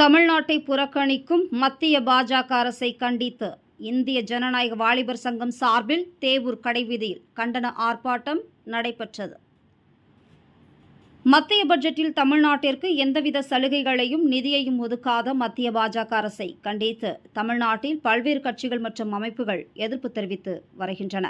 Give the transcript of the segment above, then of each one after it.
தமிழ்நாட்டை புறக்கணிக்கும் மத்திய பாஜக அரசை கண்டித்து இந்திய ஜனநாயக வாலிபர் சங்கம் சார்பில் தேவூர் கடைவீதியில் கண்டன ஆர்ப்பாட்டம் நடைபெற்றது. மத்திய பட்ஜெட்டில் தமிழ்நாட்டிற்கு எந்தவித சலுகைகளையும் நிதியையும் ஒதுக்காத மத்திய பாஜக அரசை கண்டித்து தமிழ்நாட்டில் பல்வேறு கட்சிகள் மற்றும் அமைப்புகள் எதிர்ப்பு தெரிவித்து வருகின்றன.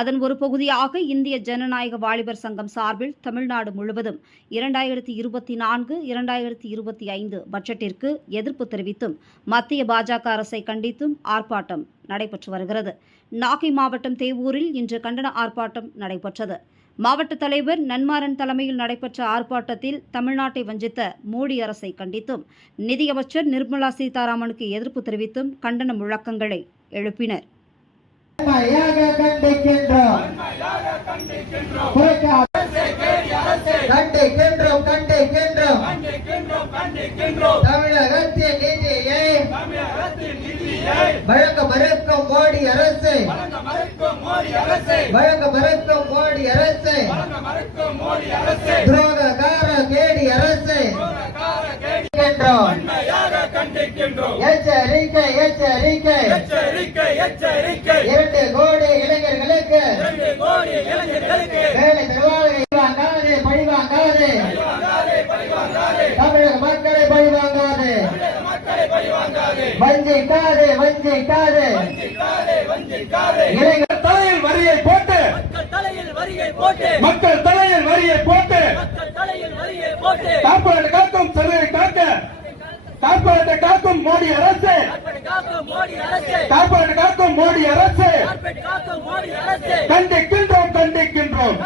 அதன் ஒரு பகுதியாக இந்திய ஜனநாயக வாலிபர் சங்கம் சார்பில் தமிழ்நாடு முழுவதும் 2024-2025 பட்ஜெட்டிற்கு எதிர்ப்பு தெரிவித்தும் மத்திய பாஜக அரசை கண்டித்தும் ஆர்ப்பாட்டம் நடைபெற்று வருகிறது. நாகை மாவட்டம் தேவூரில் இன்று கண்டன ஆர்ப்பாட்டம் நடைபெற்றது. மாவட்ட தலைவர் நன்மாறன் தலைமையில் நடைபெற்ற ஆர்ப்பாட்டத்தில் தமிழ்நாட்டை வஞ்சித்த மோடி அரசை கண்டித்தும் நிதியமைச்சர் நிர்மலா சீதாராமனுக்கு எதிர்ப்பு தெரிவித்தும் கண்டன முழக்கங்களை எழுப்பினர். தமிழகத்தின் நிதியை வழங்க மறுக்கும் மோடி அரசு, வழங்க மறுக்கும் மோடி அரசு, துரோகக்கார கேடி அரசு எச்சரிக்கை எச்சரிக்கை. 2 கோடி இளைஞர்களுக்கு வேலை தருவாங்க. பழிவாங்காது, தமிழக மக்களை பழிவாங்காது, வஞ்சிக்காது வஞ்சிக்காது. இளைஞர் தலையில் வரியை போட்டு, மக்கள் தலையில் வரியை போட்டு காப்பாற்ற காக்கும் சலுகை காக்க காப்பாற்ற காக்கும் மோடி அரசு, காப்பாற்ற காக்கும் மோடி அரசு கண்டிக்கின்றோம் கண்டிக்கின்றோம்.